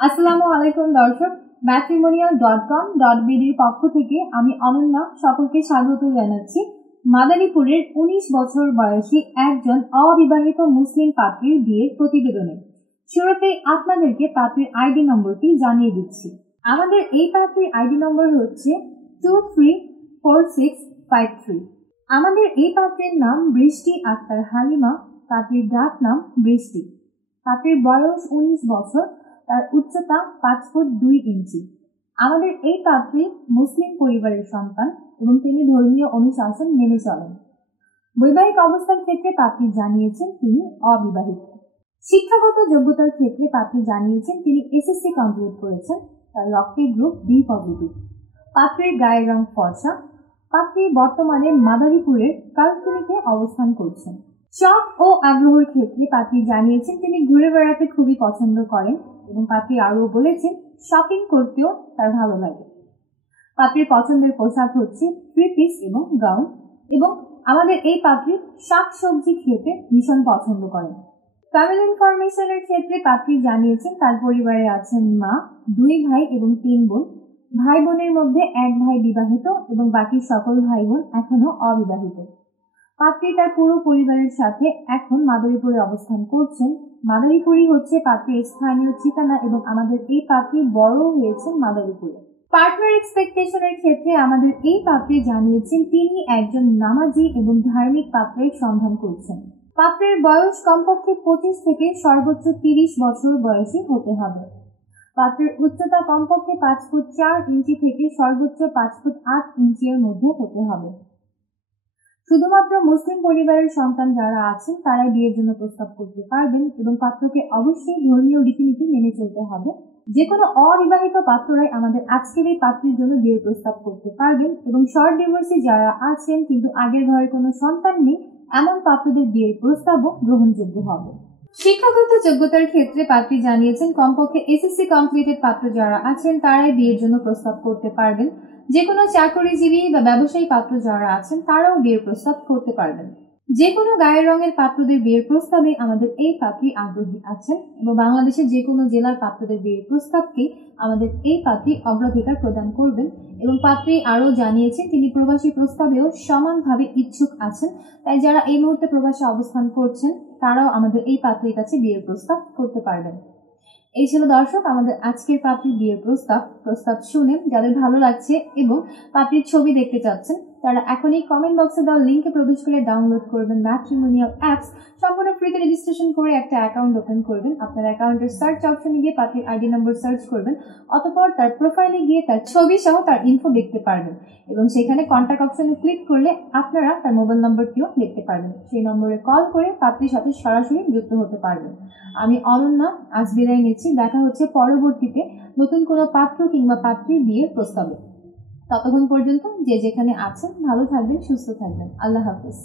আসসালামু আলাইকুম দর্শক, matrimonial.com.bd পক্ষ থেকে আমি অনন্যা সকলকে স্বাগত জানাচ্ছি মাদারীপুরের 19 বছর বয়সী একজন অবিবাহিত মুসলিম পাত্রীর বিয়ের প্রতিবেদনে। শুরুতেই আপনাদেরকে পাত্রীর আইডি নম্বরটি জানিয়ে দিচ্ছি। আমাদের এই পাত্রীর আইডি নম্বর হচ্ছে 234653। আমাদের এই পাত্রীর নাম বৃষ্টি আক্তার হালিমা, পাত্রীর ডাক নাম বৃষ্টি। পাত্রীর বয়স 19 বছর, তার উচ্চতা 5 ফুট 2 ইঞ্চি। আমাদের এই পাত্রী মুসলিম পরিবারের সন্তান এবং তিনি ধর্মীয় অনুশাসন মেনে চলেন। বৈবাহিক অবস্থার ক্ষেত্রে পাত্রী জানিয়েছেন তিনি অবিবাহিত। শিক্ষাগত যোগ্যতার ক্ষেত্রে পাত্রী জানিয়েছেন তিনি এসএসসি কমপ্লিট করেছেন। তার রক্তের গ্রুপ বি পজিটিভ। পাত্রীর গায়ের রং ফর্সা। পাত্রী বর্তমানে মাদারীপুরের কালকিনিতে অবস্থান করছেন। শখ ও আগ্রহের ক্ষেত্রে পাত্রী জানিয়েছেন তিনি ঘুরে বেড়াতে খুবই পছন্দ করেন এবং পাত্রী আরও বলেছেন শপিং করতেও তার ভালো লাগে। পাত্রীর পছন্দের পোশাক হচ্ছে 3 পিস এবং গাউন, এবং আমাদের এই পাত্রী শাকসবজি খেতে ভীষণ পছন্দ করেন। ফ্যামিলি ইনফরমেশনের ক্ষেত্রে পাত্রী জানিয়েছেন তার পরিবারে আছেন মা, 2 ভাই এবং 3 বোন। ভাই বোনের মধ্যে 1 ভাই বিবাহিত এবং বাকি সকল ভাই বোন এখনো অবিবাহিত। পাত্রী তার পুরো পরিবারের সাথে এখন মাদারীপুরে অবস্থান করছেন। মাদারীপুরই হচ্ছে পাত্রীর স্থানীয় ঠিকানা এবং আমাদের এই পাত্রী বড় হয়েছেন মাদারীপুরে। পার্টনার এক্সপেকটেশনের ক্ষেত্রে আমাদের এই পাত্রী জানিয়েছেন তিনি একজন নামাজি এবং ধার্মিক পাত্রের সন্ধান করছেন। পাত্রের বয়স কমপক্ষে 25 থেকে সর্বোচ্চ 30 বছর বয়সী হতে হবে। পাত্রের উচ্চতা কমপক্ষে 5 ফুট 4 ইঞ্চি থেকে সর্বোচ্চ 5 ফুট 8 ইঞ্চির মধ্যে হতে হবে। শুধুমাত্র মুসলিম পরিবারের সন্তান যারা আছেন তারাই বিয়ের জন্য প্রস্তাব করতে পারবেন এবং পাত্রকে অবশ্যই ধর্মীয় রীতিনীতি মেনে চলতে হবে। যে কোনো অবিবাহিত পাত্ররাই আমাদের আজকের এই পাত্রীর জন্য বিয়ের প্রস্তাব করতে পারবেন এবং শর্ট ডিভোর্সি যারা আছেন কিন্তু আগের ঘরে কোনো সন্তান নেই এমন পাত্রদের বিয়ের প্রস্তাবও গ্রহণযোগ্য হবে। শিক্ষাগত যোগ্যতার ক্ষেত্রে পাত্রী জানিয়েছেন কমপক্ষে এসএসসি কমপ্লিটেড পাত্র যারা আছেন তারাই বিয়ের জন্য প্রস্তাব করতে পারবেন। যে কোনো চাকরিজীবী বা ব্যবসায়ী পাত্র যারা আছেন তারাও বিয়ের প্রস্তাব করতে পারবেন। যে কোনো গায়ের রঙের পাত্রদের বিয়ের প্রস্তাবে আমাদের এই পাত্রী আগ্রহী আছেন এবং বাংলাদেশের যে কোনো জেলার পাত্রদের বিয়ের প্রস্তাবকে আমাদের এই পাত্রী অগ্রাধিকার প্রদান করবেন এবং পাত্রী আরও জানিয়েছেন তিনি প্রবাসী প্রস্তাবেও সমানভাবে ইচ্ছুক আছেন। তাই যারা এই মুহূর্তে প্রবাসে অবস্থান করছেন তারাও আমাদের এই পাত্রীর কাছে বিয়ের প্রস্তাব করতে পারবেন। এই ছিল দর্শক আমাদের আজকের পাত্রীর বিয়ের প্রস্তাব শুনে যাদের ভালো লাগছে এবং পাত্রীর ছবি দেখতে চাচ্ছেন তারা এখনই কমেন্ট বক্সে দেওয়া লিঙ্কে প্রবেশ করে ডাউনলোড করবেন ম্যাট্রিমোনিয়াল অ্যাপস। সম্পূর্ণ ফ্রিতে রেজিস্ট্রেশন করে একটা অ্যাকাউন্ট ওপেন করবেন। আপনার অ্যাকাউন্টের সার্চ অপশনে গিয়ে পাত্রীর আইডি নম্বর সার্চ করবেন, অতঃপর তার প্রোফাইলে গিয়ে তার ছবি সহ তার ইনফো দেখতে পারবেন এবং সেখানে কন্ট্যাক্ট অপশনে ক্লিক করলে আপনারা তার মোবাইল নম্বরটিও দেখতে পারবেন। সেই নম্বরে কল করে পাত্রীর সাথে সরাসরি যুক্ত হতে পারবেন। আমি অনন্যা আজ বিদায় নিচ্ছি। দেখা হচ্ছে পরবর্তীতে নতুন কোনো পাত্র কিংবা পাত্রীর বিয়ের প্রস্তাবে। ততক্ষণ পর্যন্ত যে যেখানে আছেন ভালো থাকবেন, সুস্থ থাকবেন। আল্লাহ হাফেজ।